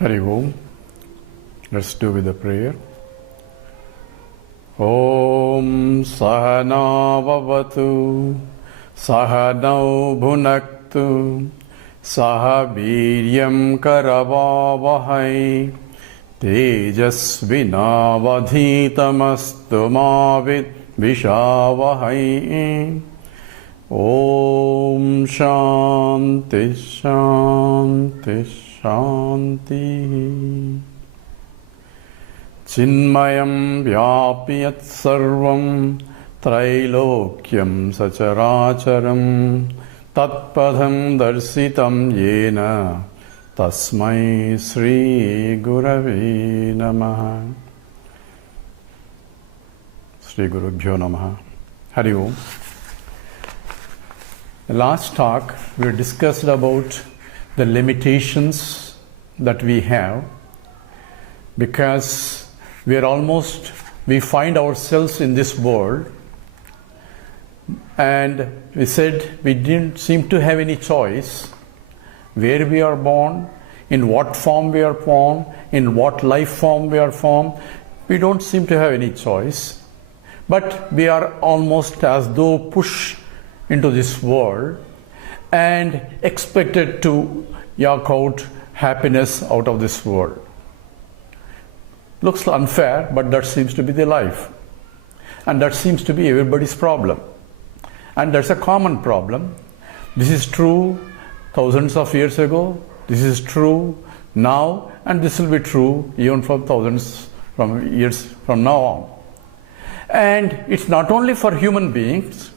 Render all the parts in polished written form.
Hari Om. Let's do with the prayer. Om Sahana Vavatu Sahanau Bhunaktu Saha Viryam Karavavahai Tejasvinavadhitamastu Mavit Vishavahai. Om Shanti Shanti Shanti. Chinmayam Vyapiyat Sarvam Trailokyam Sacharacharam Tatpadham Darsitam Yena Tasmai Sri Gurave Namaha. Sri Gurubhyo Namaha. Hari Om. The last talk we discussed about the limitations that we have, because we find ourselves in this world, and we said we didn't seem to have any choice where we are born, in what form we are born, in what life form we are formed. We don't seem to have any choice, but we are almost as though pushed into this world and expected to yak out happiness out of this world. Looks unfair, but that seems to be the life. And that seems to be everybody's problem. And that's a common problem. This is true thousands of years ago. This is true now, and this will be true even from years from now on. And it's not only for human beings.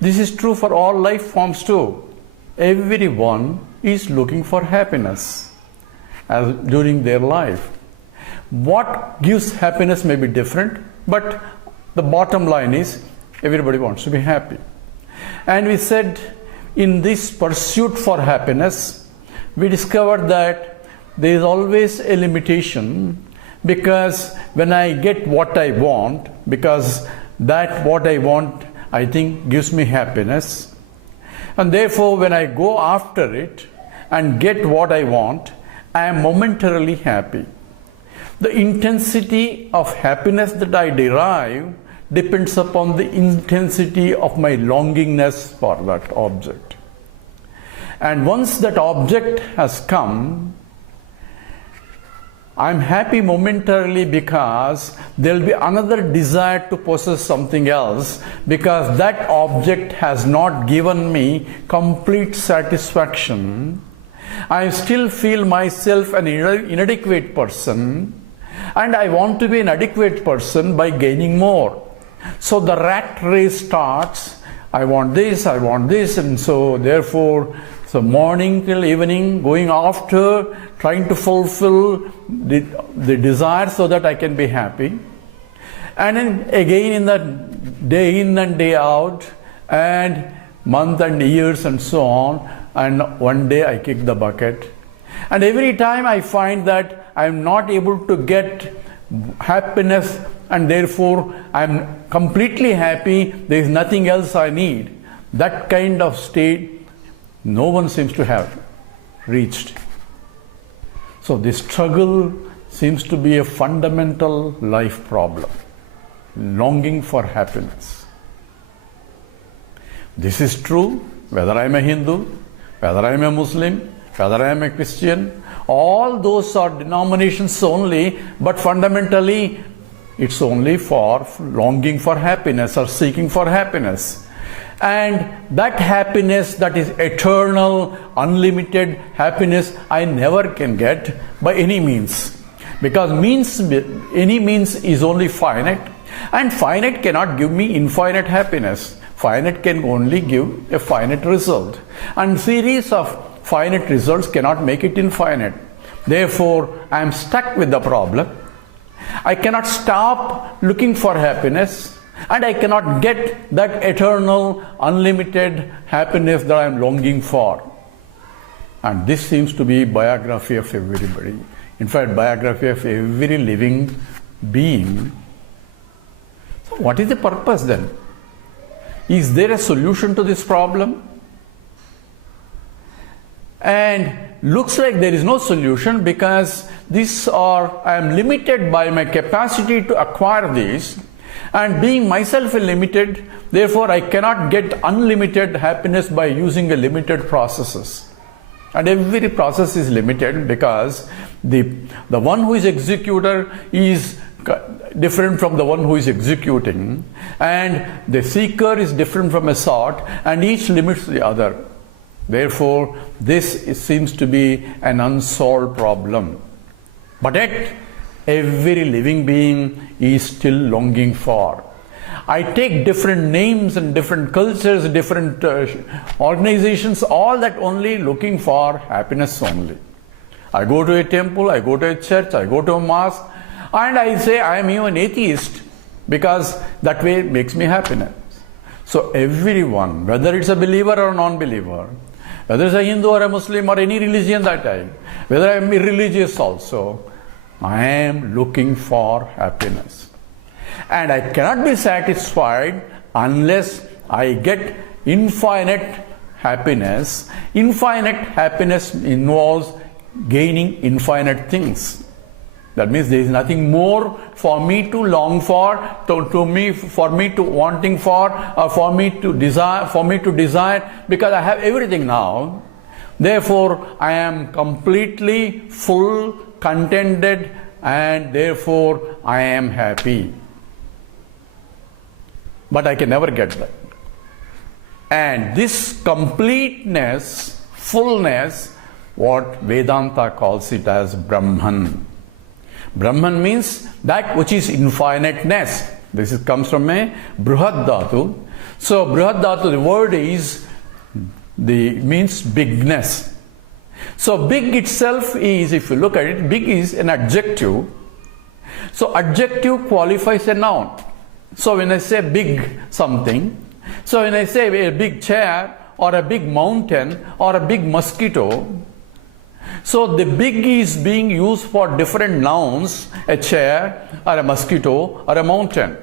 This is true for all life forms too. Everyone is looking for happiness during their life. What gives happiness may be different, but the bottom line is everybody wants to be happy. And we said in this pursuit for happiness, we discovered that there is always a limitation, because when I get what I want, because that what I want I think gives me happiness, and therefore when I go after it and get what I want, I am momentarily happy. The intensity of happiness that I derive depends upon the intensity of my longingness for that object. And once that object has come, I'm happy momentarily because there will be another desire to possess something else, because that object has not given me complete satisfaction. I still feel myself an inadequate person, and I want to be an adequate person by gaining more. So the rat race starts. I want this, and so therefore, so morning till evening, going after, trying to fulfill the desire so that I can be happy. And then again in the day in and day out, and month and years and so on, and one day I kick the bucket. And every time I find that I am not able to get happiness, and therefore I am completely happy, there is nothing else I need. That kind of state no one seems to have reached. So this struggle seems to be a fundamental life problem. Longing for happiness. This is true whether I am a Hindu, whether I am a Muslim, whether I am a Christian. All those are denominations only, but fundamentally it's only for longing for happiness or seeking for happiness. And that happiness, that is eternal, unlimited happiness, I never can get by any means. Because any means is only finite, and finite cannot give me infinite happiness. Finite can only give a finite result. And series of finite results cannot make it infinite. Therefore, I am stuck with the problem. I cannot stop looking for happiness, and I cannot get that eternal, unlimited happiness that I am longing for. And this seems to be biography of everybody. In fact, biography of every living being. So what is the purpose then? Is there a solution to this problem? and looks like there is no solution because I am limited by my capacity to acquire these, and being myself limited, therefore I cannot get unlimited happiness by using a limited processes. And every process is limited because the one who is executor is different from the one who is executing, and the seeker is different from a sought, and each limits the other. Therefore, this seems to be an unsolved problem. But yet, every living being is still longing for. I take different names and different cultures, different organizations, all that only looking for happiness only. I go to a temple, I go to a church, I go to a mosque, and I say I am even atheist because that way it makes me happiness. So everyone, whether it's a believer or a non-believer, whether it's a Hindu or a Muslim or any religion that I am, whether I am irreligious also, I am looking for happiness. And I cannot be satisfied unless I get infinite happiness. Infinite happiness involves gaining infinite things. That means there is nothing more for me to long for, for me to wanting for, or for me to desire, because I have everything now. Therefore, I am completely full, contented, and therefore I am happy. But I can never get that. And this completeness, fullness, what Vedanta calls it as Brahman. Brahman means that which is infiniteness. This comes from a Brihad Dhatu. So Brihad Dhatu, the word means bigness. So big itself is, if you look at it, big is an adjective. So adjective qualifies a noun. So when I say big something, so when I say a big chair or a big mountain or a big mosquito, so the big is being used for different nouns, a chair or a mosquito or a mountain.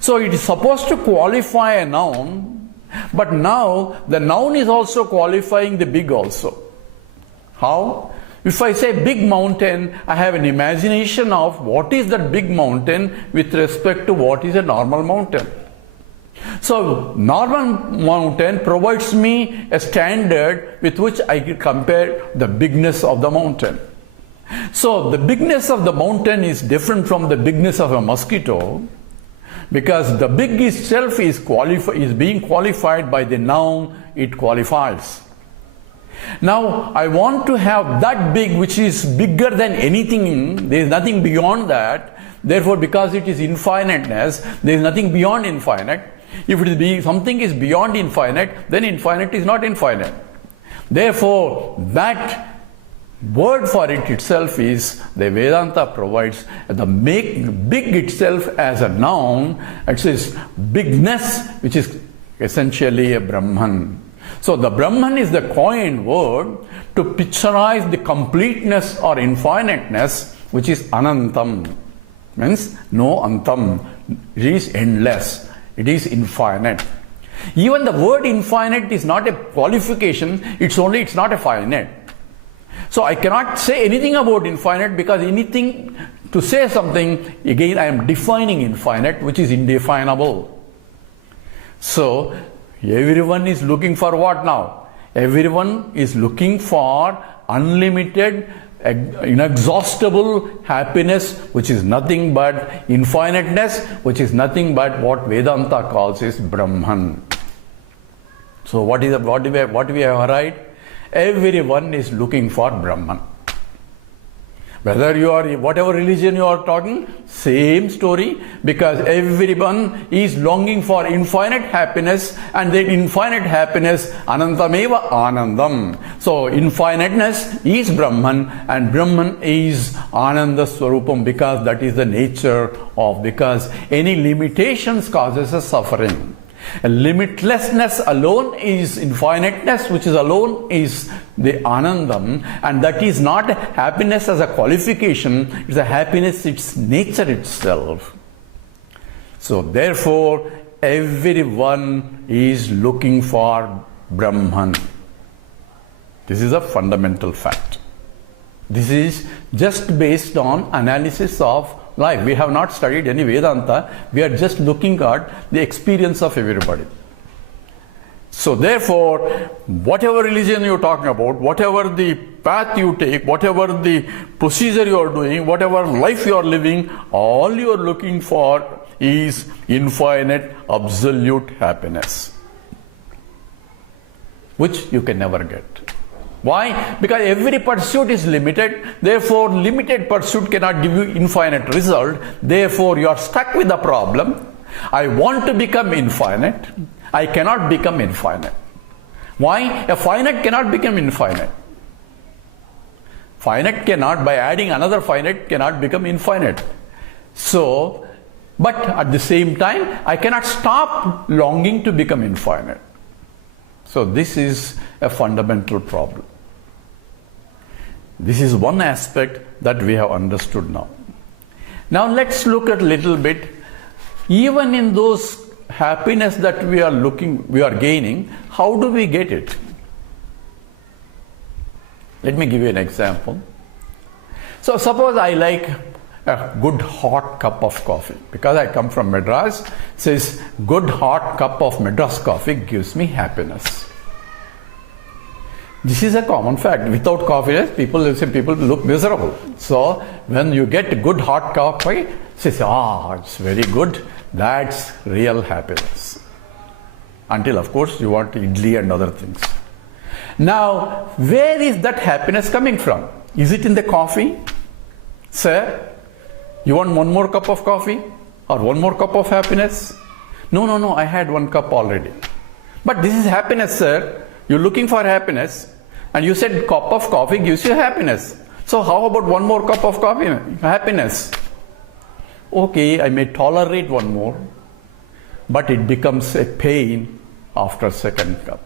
So it is supposed to qualify a noun, but now the noun is also qualifying the big also. How? If I say big mountain, I have an imagination of what is that big mountain with respect to what is a normal mountain. So normal mountain provides me a standard with which I can compare the bigness of the mountain. So the bigness of the mountain is different from the bigness of a mosquito, because the big itself is being qualified by the noun it qualifies. Now I want to have that big which is bigger than anything, there is nothing beyond that. Therefore, because it is infiniteness, there is nothing beyond infinite. If it is something is beyond infinite, then infinite is not infinite. Therefore, that word for it itself is, the Vedanta provides the make big itself as a noun. It says bigness, which is essentially a Brahman. So the Brahman is the coined word to picturize the completeness or infiniteness, which is Anantam. Means no Antam. It is endless. It is infinite. Even the word infinite is not a qualification, it's not a finite. So I cannot say anything about infinite, because anything to say something, again I am defining infinite, which is indefinable. So everyone is looking for what now? Everyone is looking for unlimited, inexhaustible happiness, which is nothing but infiniteness, which is nothing but what Vedanta calls is Brahman. So what we have right? Everyone is looking for Brahman. Whether you are, whatever religion you are talking, same story, because everyone is longing for infinite happiness, and the infinite happiness, Anantameva Anandam. So infiniteness is Brahman, and Brahman is Ananda Swarupam, because that is the nature of, because any limitations causes a suffering. Limitlessness alone is infiniteness, which is alone is the Anandam, and that is not happiness as a qualification, it's a happiness, its nature itself. So therefore, everyone is looking for Brahman. This is a fundamental fact. This is just based on analysis of life. We have not studied any Vedanta. We are just looking at the experience of everybody. So therefore, whatever religion you're talking about, whatever the path you take, whatever the procedure you are doing, whatever life you are living, all you are looking for is infinite, absolute happiness, which you can never get. Why? Because every pursuit is limited. Therefore, limited pursuit cannot give you infinite result. Therefore, you are stuck with the problem. I want to become infinite. I cannot become infinite. Why? A finite cannot become infinite. Finite cannot, by adding another finite, cannot become infinite. So, but at the same time, I cannot stop longing to become infinite. So this is a fundamental problem. This is one aspect that we have understood now. Now let's look at a little bit, even in those happiness that we are gaining, how do we get it? Let me give you an example. So suppose I like a good hot cup of coffee. Because I come from Madras, says good hot cup of Madras coffee gives me happiness. This is a common fact. Without coffee, people look miserable. So when you get good hot coffee, says, it's very good. That's real happiness. Until, of course, you want idli and other things. Now, where is that happiness coming from? Is it in the coffee? Sir, you want one more cup of coffee? Or one more cup of happiness? No, I had one cup already. But this is happiness, sir. You're looking for happiness. And you said cup of coffee gives you happiness. So how about one more cup of coffee? Happiness. Okay, I may tolerate one more, but it becomes a pain after second cup.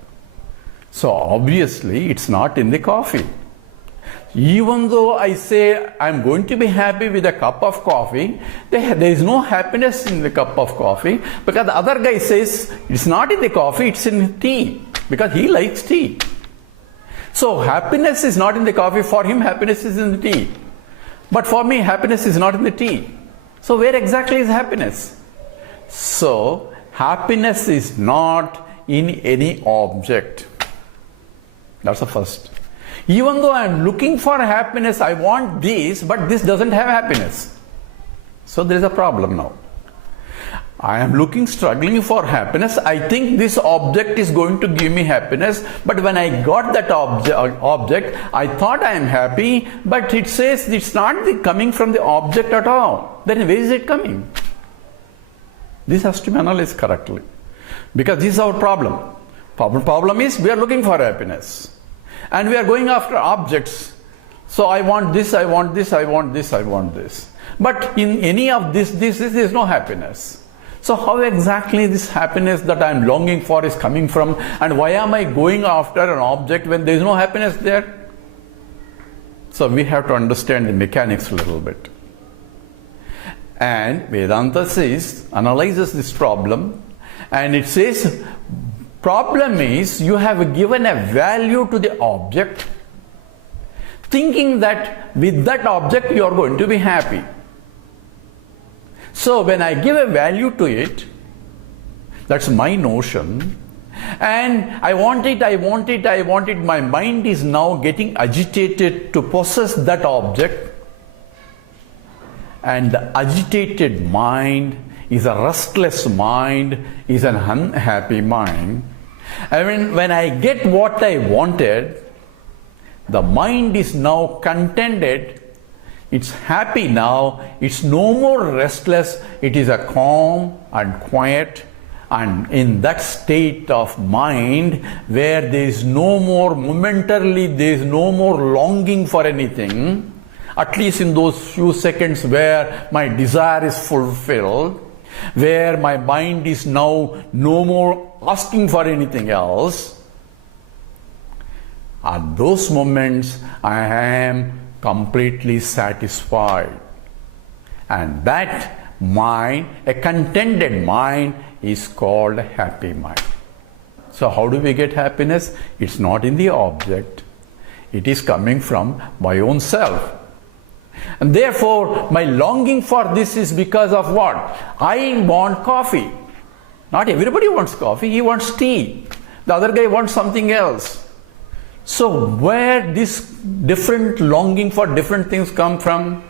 So obviously it's not in the coffee. Even though I say I'm going to be happy with a cup of coffee, there is no happiness in the cup of coffee, because the other guy says it's not in the coffee, it's in tea, because he likes tea. So happiness is not in the coffee. For him, happiness is in the tea. But for me, happiness is not in the tea. So where exactly is happiness? So happiness is not in any object. That's the first. Even though I am looking for happiness, I want this, but this doesn't have happiness. So there is a problem now. I am struggling for happiness. I think this object is going to give me happiness, but when I got that object, I thought I am happy, but it says it's not coming from the object at all. Then where is it coming? This has to be analyzed correctly. Because this is our problem. Problem is we are looking for happiness. And we are going after objects. So I want this, I want this, I want this, I want this. But in any of this there is no happiness. So how exactly this happiness that I am longing for is coming from, and why am I going after an object when there is no happiness there? So we have to understand the mechanics a little bit. And Vedanta analyzes this problem, and it says, problem is you have given a value to the object, thinking that with that object you are going to be happy. So when I give a value to it, that's my notion, and I want it, my mind is now getting agitated to possess that object, and the agitated mind is a restless mind, is an unhappy mind. I mean, when I get what I wanted, the mind is now contented. It's happy now, it's no more restless, it is a calm and quiet, and in that state of mind where there is no more, momentarily there is no more longing for anything, at least in those few seconds where my desire is fulfilled, where my mind is now no more asking for anything else, at those moments I am completely satisfied. And that mind, a contented mind, is called a happy mind. So how do we get happiness? It's not in the object. It is coming from my own self. And therefore, my longing for this is because of what? I want coffee. Not everybody wants coffee, he wants tea. The other guy wants something else. So where this different longing for different things come from?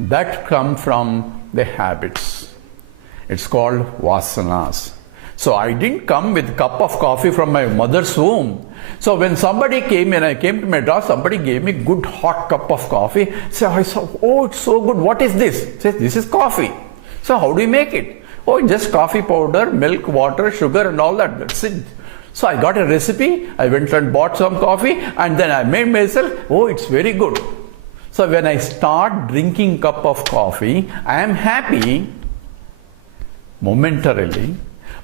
That come from the habits. It's called vasanas. So I didn't come with a cup of coffee from my mother's home. So when somebody came and I came to Madras, somebody gave me good hot cup of coffee. So I saw, oh, it's so good. What is this? Says, this is coffee. So how do you make it? Oh, just coffee powder, milk, water, sugar and all that. That's it. So I got a recipe. I went and bought some coffee and then I made myself, oh, it's very good. So when I start drinking cup of coffee, I am happy momentarily.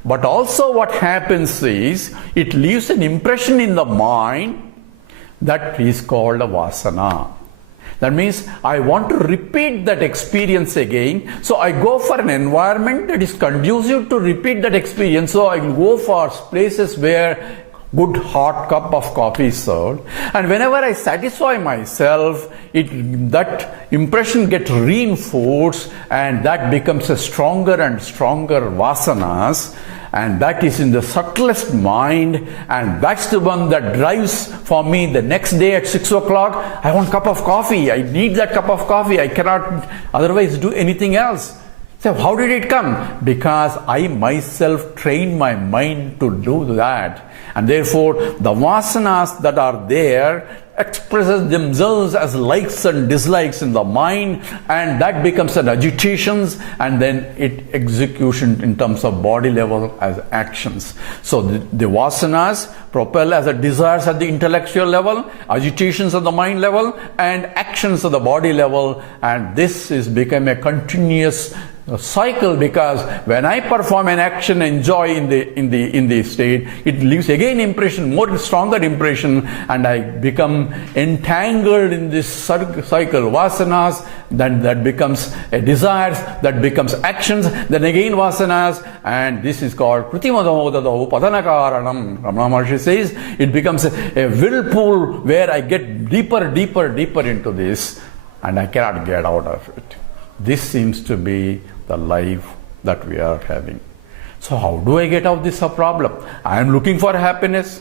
But also what happens is, it leaves an impression in the mind that is called a vasana. That means I want to repeat that experience again. So I go for an environment that is conducive to repeat that experience. So I go for places where good hot cup of coffee is served. And whenever I satisfy myself, that impression gets reinforced and that becomes a stronger and stronger vasanas. And that is in the subtlest mind, and that's the one that drives for me the next day at 6 o'clock. I want a cup of coffee. I need that cup of coffee. I cannot otherwise do anything else. So how did it come? Because I myself trained my mind to do that. And therefore, the vasanas that are there expresses themselves as likes and dislikes in the mind, and that becomes an agitations, and then it execution in terms of body level as actions. So the vasanas propel as a desires at the intellectual level, agitations at the mind level, and actions at the body level, and this is become a continuous cycle, because when I perform an action, enjoy in the state, it leaves again impression, more stronger impression, and I become entangled in this cycle, vasanas, then that becomes a desires, that becomes actions, then again vasanas, and this is called Kritimadamodadahu Padanakaranam. Ramana Maharshi says it becomes a whirlpool where I get deeper into this, and I cannot get out of it. This seems to be the life that we are having. So how do I get out of this problem? I am looking for happiness.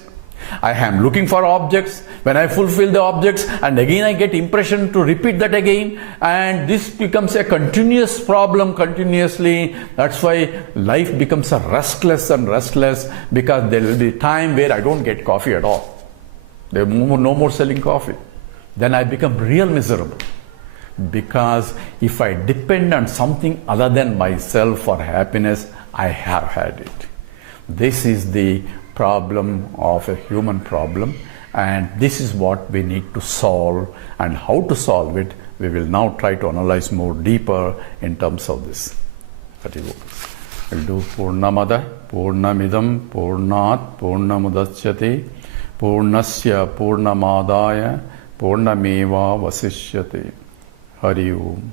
I am looking for objects. When I fulfill the objects, and again I get impression to repeat that again, and this becomes a continuous problem continuously. That's why life becomes a restless and restless, because there will be time where I don't get coffee at all. There are no more selling coffee. Then I become real miserable. Because if I depend on something other than myself for happiness, I have had it. This is the problem of a human problem, and this is what we need to solve. And how to solve it, we will now try to analyze more deeper in terms of this. We'll do Purnamada, Purnamidam, Purnat, Purnamudachyate, Purnasya, Purnamadaya, Purnameva Vasishyate. Hari Om.